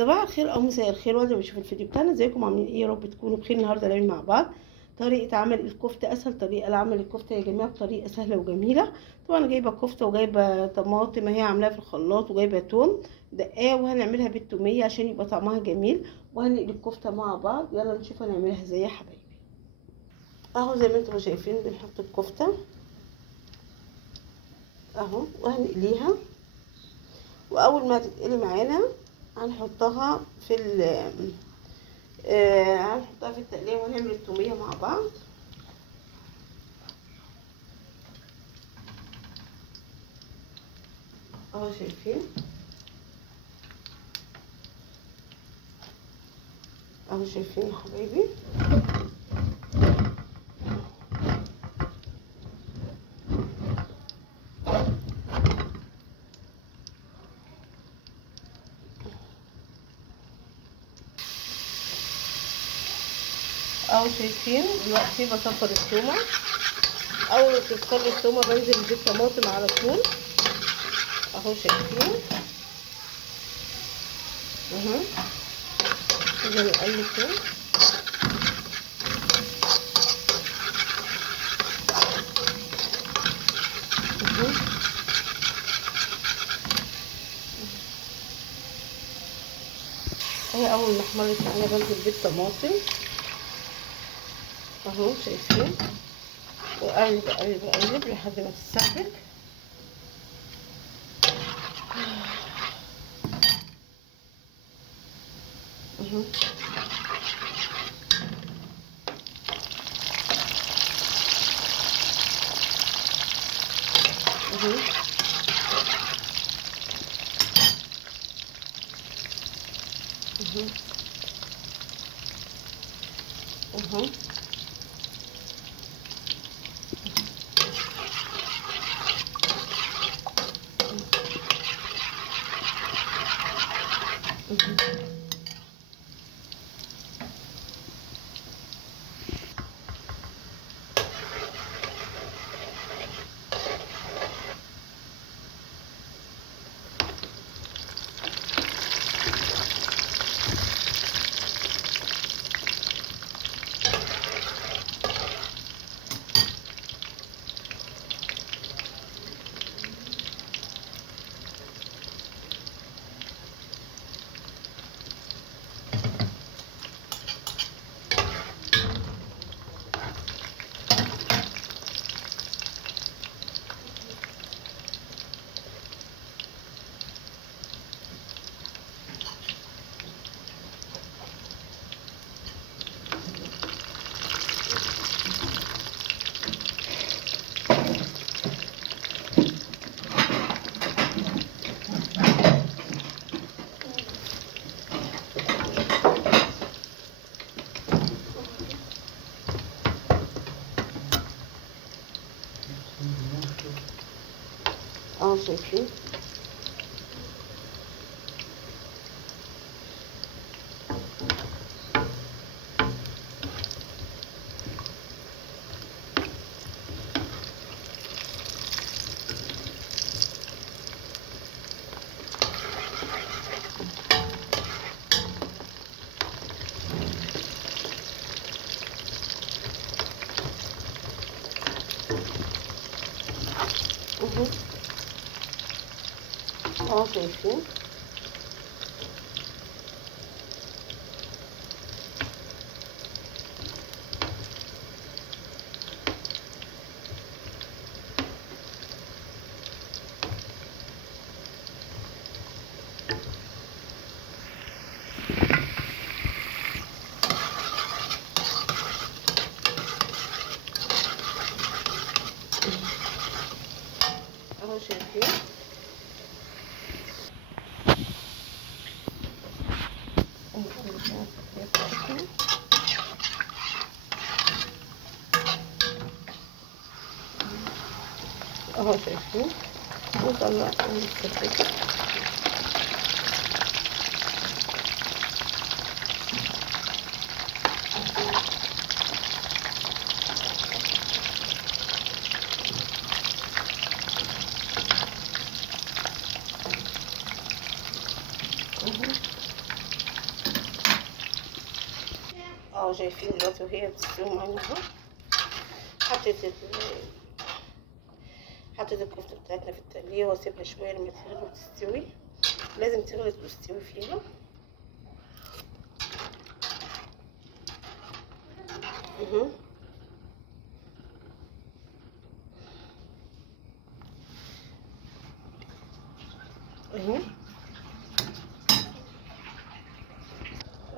صباح الخير او مساء الخير وقت ما بشوف الفيديو بتاعنا. ازيكم عاملين ايه؟ يا رب تكونوا بخير. النهارده نعمل مع بعض طريقه عمل الكفته، اسهل طريقه لعمل الكفته يا جماعه، بطريقه سهله وجميله. طبعا انا جايبه كفته وجايبه طماطم هي عاملاها في الخلاط وجايبه توم دقاه، وهنعملها بالتوميه عشان يبقى طعمها جميل، وهنقلي الكفته مع بعض. يلا نشوف هنعملها ازاي يا حبايبي. اهو زي ما انتم شايفين بنحط الكفته اهو وهنقليها، واول ما تتقلي معانا هنحطها في هنحطها في التقليه ونعمل التوميه مع بعض. اهو شايفين، اهو شايفين يا حبايبي. اهو شايفين دلوقتي بصفر التومه. اول ما تصفر التومه بنزل بالطماطم على طول. اهو شايفين اهو كده نقلب كده. اهي اول ما احمرت معايا بنزل بالطماطم اهو شايفين، واقلب اقلب اقلب لحد ما تتسبك. اهو اهو اهو اهو. اهو شايفين اهو اهو شايفين اهو شايفين اهو شايفين نطلع ونستفيد. اهو شايفين دلوقتي وهي بتستوي معانا اهو. حطيت حطيت الكفته بتاعتنا في التقليه واسيبها شويه لما تغلي وتستوي. لازم تغلي وتستوي فيها. اهو اهو.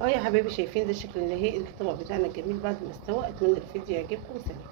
اه يا حبايبي، شايفين ده الشكل النهائي الطبق بتاعنا الجميل بعد ما استوى. اتمنى الفيديو يعجبكم. سلام.